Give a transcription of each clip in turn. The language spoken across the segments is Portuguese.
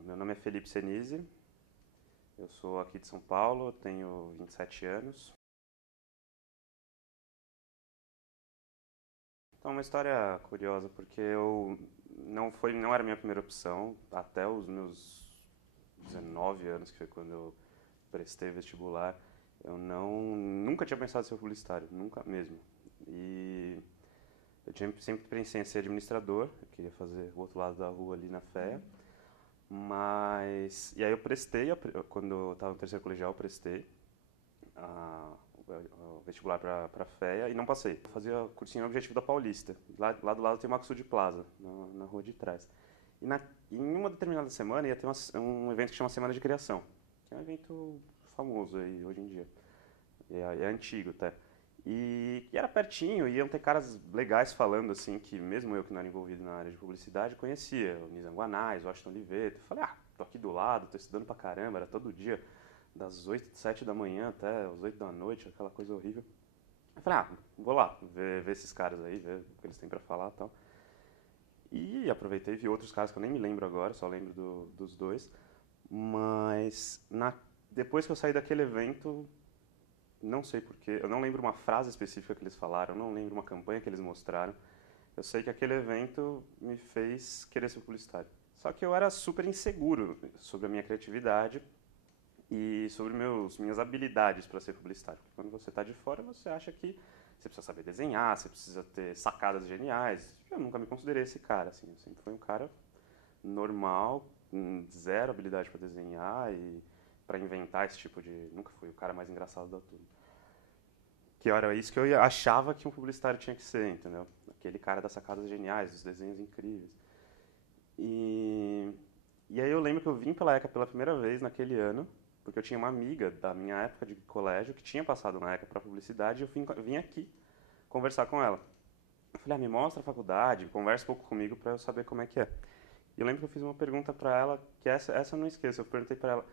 Bom, meu nome é Felipe Senise, eu sou aqui de São Paulo, tenho 27 anos. Então, uma história curiosa, porque eu não era a minha primeira opção, até os meus 19 anos, que foi quando eu prestei vestibular, nunca tinha pensado em ser publicitário, nunca mesmo. E sempre pensei em ser administrador, eu queria fazer o outro lado da rua ali na FEA. Mas. E aí eu prestei, quando eu estava no terceiro colegial, eu prestei a, o vestibular para FEA e não passei. Eu fazia cursinho Objetivo da Paulista. Lá do lado tem o Maxud Plaza, na rua de trás. E em uma determinada semana ia ter um evento que chama Semana de Criação, que é um evento famoso aí hoje em dia. É antigo até. E era pertinho, iam ter caras legais falando assim, que mesmo eu que não era envolvido na área de publicidade, conhecia. O Nizam Guanais, Washington Oliveto. Eu falei, tô aqui do lado, tô estudando pra caramba, era todo dia, das 7 da manhã até as 8 da noite, aquela coisa horrível. Eu falei, vou lá, ver esses caras aí, ver o que eles têm pra falar e tal. E aproveitei e vi outros caras que eu nem me lembro agora, só lembro dos dois. Mas depois que eu saí daquele evento, não sei porquê, eu não lembro uma frase específica que eles falaram, eu não lembro uma campanha que eles mostraram. Eu sei que aquele evento me fez querer ser publicitário. Só que eu era super inseguro sobre a minha criatividade e sobre minhas habilidades para ser publicitário. Porque quando você está de fora, você acha que você precisa saber desenhar, você precisa ter sacadas geniais. Eu nunca me considerei esse cara, assim. Eu sempre fui um cara normal, com zero habilidade para desenhar e para inventar esse tipo de... Nunca fui o cara mais engraçado da turma. Que era isso que eu achava que um publicitário tinha que ser, entendeu? Aquele cara das sacadas geniais, dos desenhos incríveis. E, e aí eu lembro que eu vim pela ECA pela primeira vez naquele ano, porque eu tinha uma amiga da minha época de colégio que tinha passado na ECA para publicidade e eu vim aqui conversar com ela. Eu falei, me mostra a faculdade, conversa um pouco comigo para eu saber como é que é. E eu lembro que eu fiz uma pergunta para ela, que essa eu não esqueço. Eu perguntei para ela,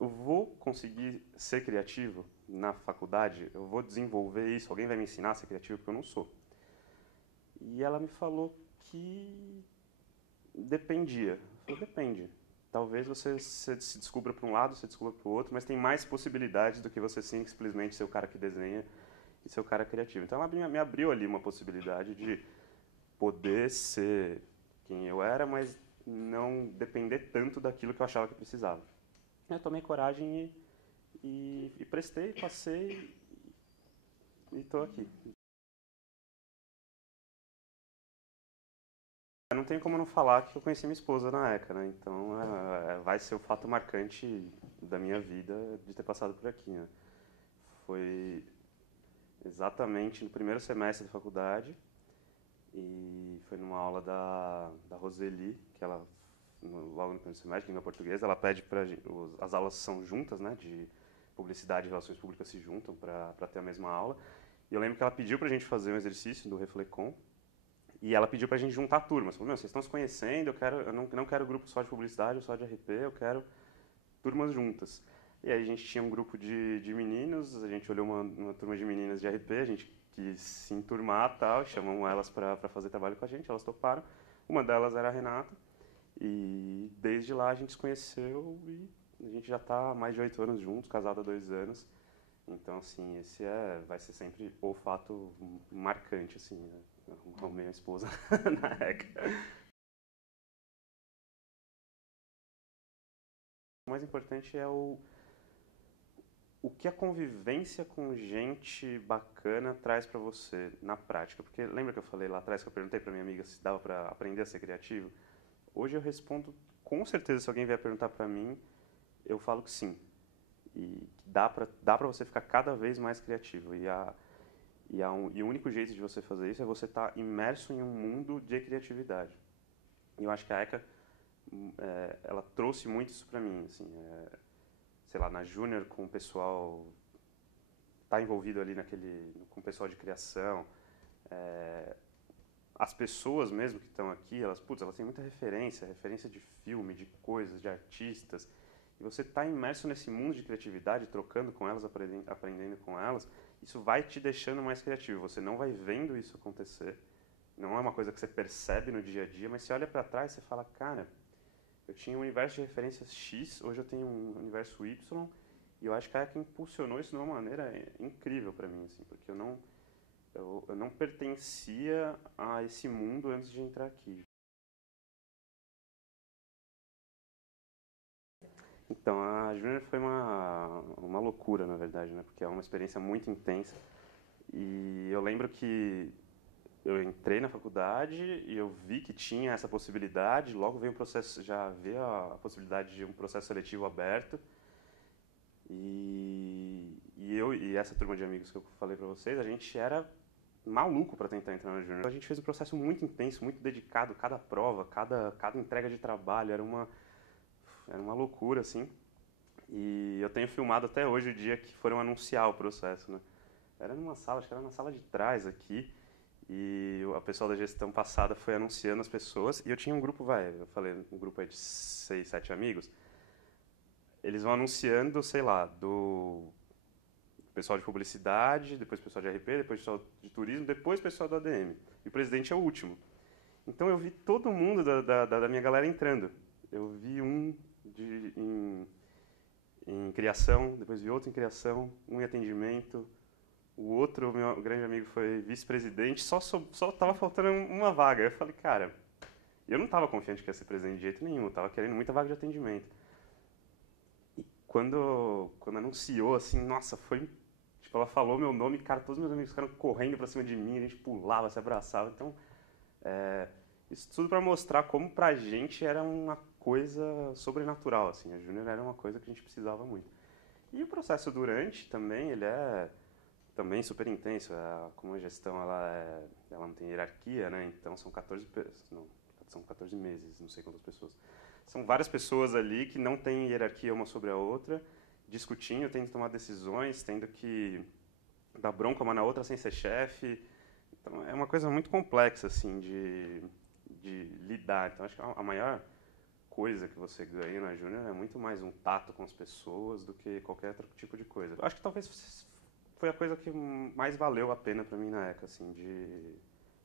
eu vou conseguir ser criativo na faculdade? Eu vou desenvolver isso? Alguém vai me ensinar a ser criativo? Porque eu não sou. E ela me falou que dependia. Eu falei, depende. Talvez você se descubra para um lado, você descubra para o outro, mas tem mais possibilidades do que você simplesmente ser o cara que desenha e ser o cara criativo. Então ela me abriu ali uma possibilidade de poder ser quem eu era, mas não depender tanto daquilo que eu achava que precisava. Eu tomei coragem e prestei, passei e estou aqui. Não tem como não falar que eu conheci minha esposa na ECA, né? Então vai ser o fato marcante da minha vida de ter passado por aqui, né? Foi exatamente no primeiro semestre da faculdade e foi numa aula da Roseli, que ela, logo no primeiro semestre, língua portuguesa, ela pede para as aulas são juntas, né? De publicidade e relações públicas se juntam para ter a mesma aula. E eu lembro que ela pediu para a gente fazer um exercício do Reflecom. E ela pediu pra gente juntar turmas. Falou, vocês estão se conhecendo, eu não quero grupo só de publicidade ou só de RP, eu quero turmas juntas. E aí a gente tinha um grupo de meninos, a gente olhou uma turma de meninas de RP, a gente quis se enturmar e tal, chamamos elas para fazer trabalho com a gente, elas toparam. Uma delas era a Renata, e desde lá a gente se conheceu e a gente já está há mais de 8 anos juntos, casado há 2 anos. Então, assim, esse vai ser sempre o fato marcante, assim, né? Arrumei a esposa na regra. O mais importante é o que a convivência com gente bacana traz pra você na prática. Porque lembra que eu falei lá atrás que eu perguntei pra minha amiga se dava pra aprender a ser criativo? Hoje eu respondo com certeza, se alguém vier perguntar pra mim, eu falo que sim. E dá pra você ficar cada vez mais criativo. E o único jeito de você fazer isso é você estar imerso em um mundo de criatividade. E eu acho que a ECA, ela trouxe muito isso pra mim, assim, sei lá, na Júnior com o pessoal, tá envolvido ali com o pessoal de criação, as pessoas mesmo que estão aqui, elas têm muita referência de filme, de coisas, de artistas, e você está imerso nesse mundo de criatividade, trocando com elas, aprendendo com elas, isso vai te deixando mais criativo. Você não vai vendo isso acontecer, não é uma coisa que você percebe no dia a dia, mas você olha para trás e você fala, cara, eu tinha um universo de referências X, hoje eu tenho um universo Y, e eu acho que a ECA impulsionou isso de uma maneira incrível para mim, assim, porque eu não pertencia a esse mundo antes de entrar aqui. Então, a Junior foi uma loucura, na verdade, né? Porque é uma experiência muito intensa. E eu lembro que eu entrei na faculdade e eu vi que tinha essa possibilidade, logo veio um processo, já veio a possibilidade de um processo seletivo aberto. E essa turma de amigos que eu falei pra vocês, a gente era maluco para tentar entrar na Junior. A gente fez um processo muito intenso, muito dedicado, cada prova, cada entrega de trabalho, era uma loucura, assim. E eu tenho filmado até hoje o dia que foram anunciar o processo, né? Era numa sala, acho que era na sala de trás aqui, e a pessoa da gestão passada foi anunciando as pessoas, e eu tinha um grupo, eu falei, um grupo aí de 6, 7 amigos, eles vão anunciando, sei lá, do pessoal de publicidade, depois pessoal de RP, depois pessoal de turismo, depois pessoal do ADM. E o presidente é o último. Então eu vi todo mundo da minha galera entrando. Eu vi um em criação, depois vi outro em criação, um em atendimento, o outro, meu grande amigo, foi vice-presidente, só tava faltando uma vaga. Eu falei, cara, eu não estava confiante que ia ser presidente de jeito nenhum, eu tava querendo muita vaga de atendimento. E quando anunciou, assim, nossa, foi... Tipo, ela falou meu nome, cara, todos meus amigos ficaram correndo pra cima de mim, a gente pulava, se abraçava. Então, isso tudo pra mostrar como pra gente era uma coisa sobrenatural, assim. A Júnior era uma coisa que a gente precisava muito. E o processo durante também, ele é também super intenso. Como a gestão ela não tem hierarquia, né? Então são 14 não, são 14 meses, não sei quantas pessoas. São várias pessoas ali que não têm hierarquia uma sobre a outra, discutindo, tendo que tomar decisões, tendo que dar bronca uma na outra sem ser chefe. Então é uma coisa muito complexa assim de lidar. Então acho que a maior coisa que você ganha na Júnior é muito mais um tato com as pessoas do que qualquer outro tipo de coisa. Acho que talvez foi a coisa que mais valeu a pena para mim na ECA, assim, de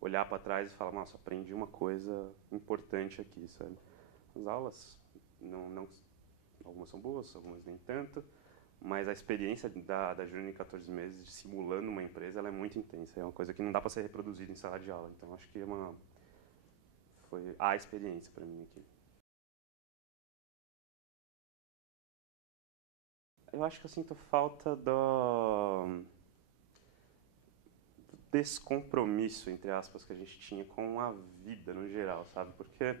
olhar para trás e falar, nossa, aprendi uma coisa importante aqui, sabe? As aulas, algumas são boas, algumas nem tanto, mas a experiência da Júnior em 14 meses simulando uma empresa, ela é muito intensa, é uma coisa que não dá para ser reproduzida em sala de aula, então acho que foi a experiência para mim aqui. Eu acho que eu sinto falta do descompromisso, entre aspas, que a gente tinha com a vida no geral, sabe? Porque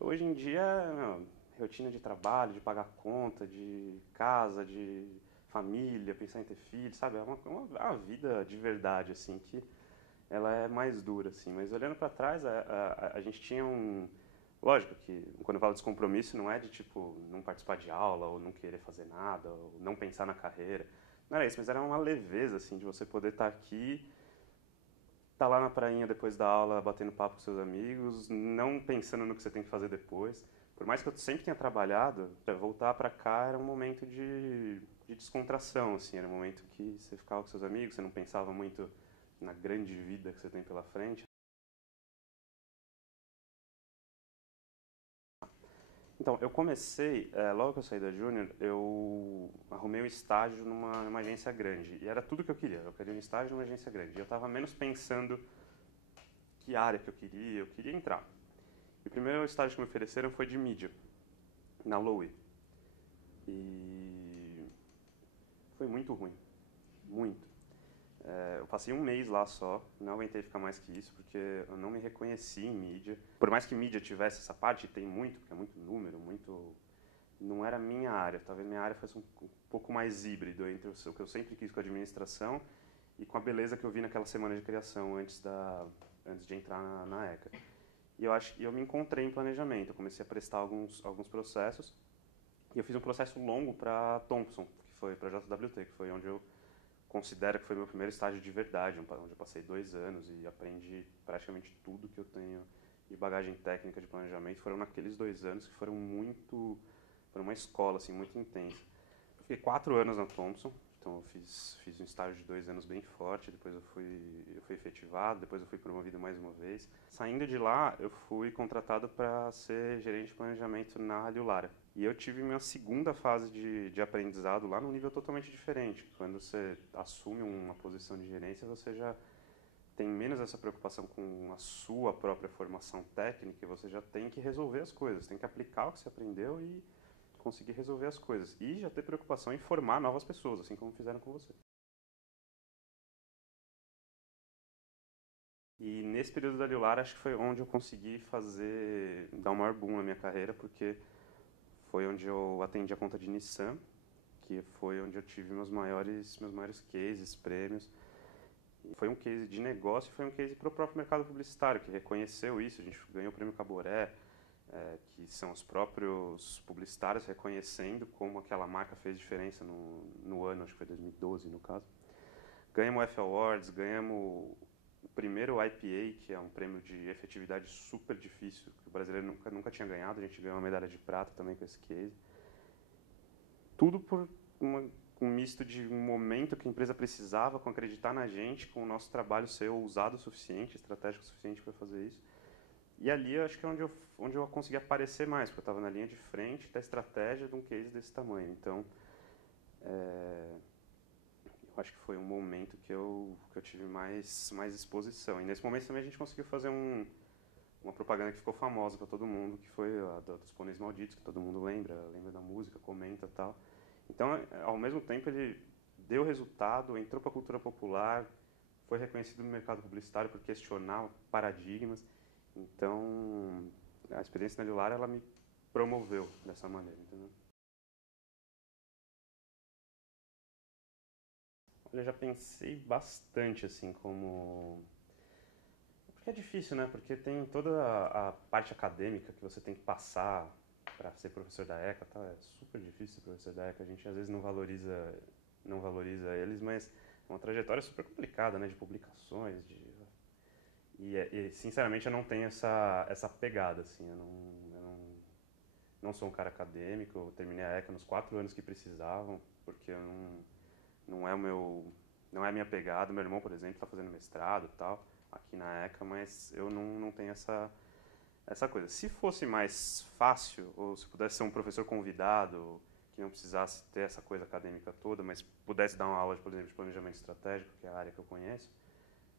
hoje em dia, meu, rotina de trabalho, de pagar conta, de casa, de família, pensar em ter filhos, sabe? É uma vida de verdade, assim, que ela é mais dura, assim. Mas olhando para trás, a gente tinha um... Lógico que quando eu falo descompromisso não é de, tipo, não participar de aula, ou não querer fazer nada, ou não pensar na carreira. Não era isso, mas era uma leveza, assim, de você poder estar aqui, estar lá na prainha depois da aula, batendo papo com seus amigos, não pensando no que você tem que fazer depois. Por mais que eu sempre tenha trabalhado, voltar para cá era um momento de descontração, assim, era um momento que você ficava com seus amigos, você não pensava muito na grande vida que você tem pela frente. Então, eu comecei, logo que eu saí da Júnior, eu arrumei um estágio numa agência grande. E era tudo que eu queria. Eu queria um estágio numa agência grande. E eu estava menos pensando que área que eu queria entrar. E o primeiro estágio que me ofereceram foi de mídia, na Lowe. E foi muito ruim. Muito. Eu passei um mês lá só, não aguentei ficar mais que isso, porque eu não me reconheci em mídia. Por mais que mídia tivesse essa parte, tem muito, porque é muito número, muito... Não era a minha área, talvez minha área fosse um pouco mais híbrido entre o que eu sempre quis com a administração e com a beleza que eu vi naquela semana de criação antes de entrar na ECA. E eu acho que eu me encontrei em planejamento, eu comecei a prestar alguns processos e eu fiz um processo longo para Thomson, que foi para JWT, que foi onde eu considero que foi meu primeiro estágio de verdade, onde eu passei 2 anos e aprendi praticamente tudo que eu tenho de bagagem técnica de planejamento. Foram naqueles 2 anos que foram uma escola assim muito intensa. Eu fiquei 4 anos na Thomson Então eu fiz um estágio de 2 anos bem forte, depois eu fui efetivado, depois eu fui promovido mais uma vez. Saindo de lá, eu fui contratado para ser gerente de planejamento na Rádio Lara. E eu tive minha segunda fase de aprendizado lá num nível totalmente diferente. Quando você assume uma posição de gerência, você já tem menos essa preocupação com a sua própria formação técnica e você já tem que resolver as coisas, tem que aplicar o que você aprendeu e conseguir resolver as coisas. E já ter preocupação em formar novas pessoas, assim como fizeram com você. E nesse período da Lilar, acho que foi onde eu consegui dar um maior boom na minha carreira, porque foi onde eu atendi a conta de Nissan, que foi onde eu tive meus maiores cases, prêmios. E foi um case de negócio e foi um case para o próprio mercado publicitário, que reconheceu isso. A gente ganhou o prêmio Caboré, que são os próprios publicitários reconhecendo como aquela marca fez diferença no ano, acho que foi 2012 no caso. Ganhamos o F Awards, ganhamos o primeiro IPA, que é um prêmio de efetividade super difícil, que o brasileiro nunca tinha ganhado. A gente ganhou uma medalha de prata também com esse case. Tudo por um misto de um momento que a empresa precisava, com acreditar na gente, com o nosso trabalho ser ousado o suficiente, estratégico o suficiente para fazer isso. E ali eu acho que é onde eu consegui aparecer mais, porque eu estava na linha de frente da estratégia de um case desse tamanho. Então, eu acho que foi um momento que eu tive mais exposição. E nesse momento também a gente conseguiu fazer uma propaganda que ficou famosa para todo mundo, que foi a dos Pôneis Malditos, que todo mundo lembra da música, comenta e tal. Então, ao mesmo tempo, ele deu resultado, entrou para a cultura popular, foi reconhecido no mercado publicitário por questionar paradigmas. Então, a experiência na Lilar, ela me promoveu dessa maneira, entendeu? Eu já pensei bastante, assim, como... Porque é difícil, né? Porque tem toda a parte acadêmica que você tem que passar para ser professor da ECA, tá? É super difícil ser professor da ECA. A gente às vezes não valoriza eles, mas é uma trajetória super complicada, né? De publicações, sinceramente eu não tenho essa pegada, assim. Eu não sou um cara acadêmico. Eu terminei a ECA nos 4 anos que precisavam, porque não é o meu, não é a minha pegada. Meu irmão, por exemplo, está fazendo mestrado e tal aqui na ECA, mas eu não tenho essa coisa. Se fosse mais fácil, ou se pudesse ser um professor convidado, que não precisasse ter essa coisa acadêmica toda, mas pudesse dar uma aula, por exemplo, de planejamento estratégico, que é a área que eu conheço,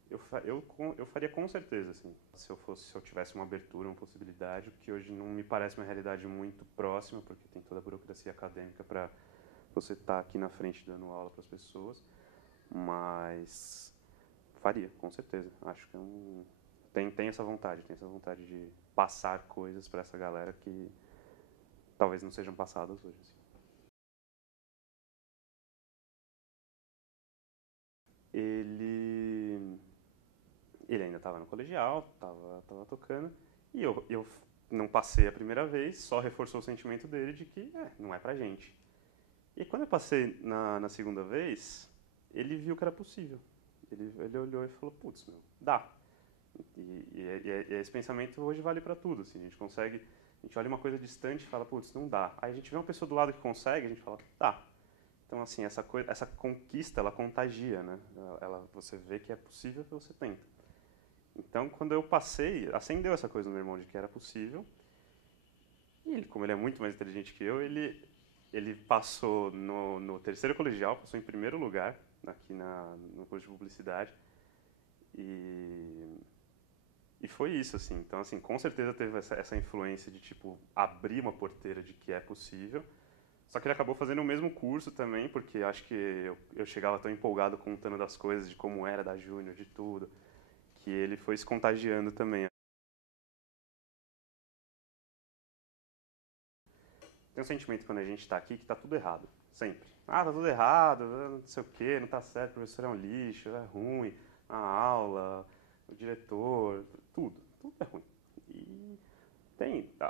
eu faria com certeza, assim. Se eu tivesse uma abertura, uma possibilidade, que hoje não me parece uma realidade muito próxima, porque tem toda a burocracia acadêmica para você estar aqui na frente dando aula para as pessoas, mas faria, com certeza. Acho que tem essa vontade de passar coisas para essa galera que talvez não sejam passadas hoje. Assim. Ele, ele ainda estava no colegial, tava tocando, e eu não passei a primeira vez, só reforçou o sentimento dele de que não é pra gente. E quando eu passei na segunda vez, ele viu que era possível. Ele olhou e falou, putz, meu, dá. E esse pensamento hoje vale para tudo. Assim, a gente olha uma coisa distante e fala, putz, não dá. Aí a gente vê uma pessoa do lado que consegue, a gente fala, dá. Então, assim, essa conquista, ela contagia, né? Você vê que é possível que você tenta. Então, quando eu passei, acendeu essa coisa no meu irmão de que era possível. E ele, como ele é muito mais inteligente que eu, ele passou no terceiro colegial, passou em primeiro lugar aqui no curso de publicidade. E foi isso, assim. Então, assim, com certeza teve essa influência de, tipo, abrir uma porteira de que é possível. Só que ele acabou fazendo o mesmo curso também, porque acho que eu chegava tão empolgado contando das coisas, de como era da Júnior, de tudo, que ele foi se contagiando também. Tem um sentimento quando a gente está aqui que está tudo errado, sempre. Ah, tá tudo errado, não sei o quê, não tá certo, o professor é um lixo, é ruim, a aula, o diretor, tudo é ruim. E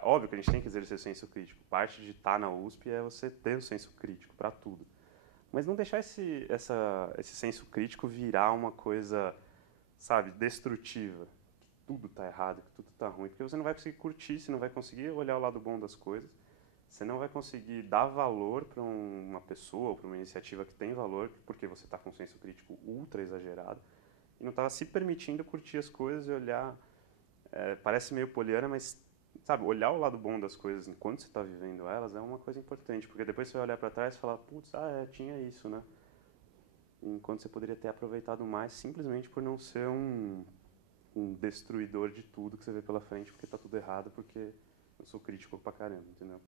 óbvio que a gente tem que exercer o senso crítico. Parte de estar na USP é você ter o senso crítico para tudo. Mas não deixar esse senso crítico virar uma coisa, sabe, destrutiva. Que tudo tá errado, que tudo tá ruim. Porque você não vai conseguir curtir, você não vai conseguir olhar o lado bom das coisas você não vai conseguir dar valor para uma pessoa ou para uma iniciativa que tem valor, porque você está com um senso crítico ultra exagerado e não está se permitindo curtir as coisas e olhar. Parece meio poliana, mas sabe, olhar o lado bom das coisas enquanto você está vivendo elas é uma coisa importante, porque depois você vai olhar para trás e falar, putz, tinha isso, né? Enquanto você poderia ter aproveitado mais simplesmente por não ser um destruidor de tudo que você vê pela frente, porque tá tudo errado, porque eu sou crítico pra caramba, entendeu?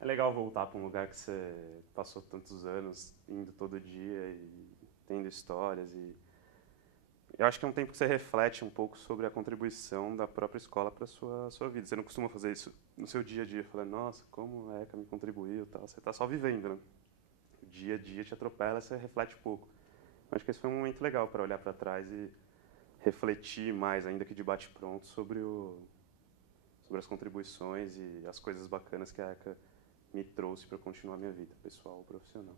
É legal voltar para um lugar que você passou tantos anos indo todo dia e tendo histórias e eu acho que é um tempo que você reflete um pouco sobre a contribuição da própria escola para sua vida. Você não costuma fazer isso no seu dia a dia, falando, nossa, como é que me contribuiu, e tal. Você está só vivendo, né? O dia a dia te atropela, você reflete pouco. Eu acho que esse foi um momento legal para olhar para trás e refletir mais, ainda que de bate pronto, sobre as contribuições e as coisas bacanas que a ECA me trouxe para continuar minha vida, pessoal ou profissional.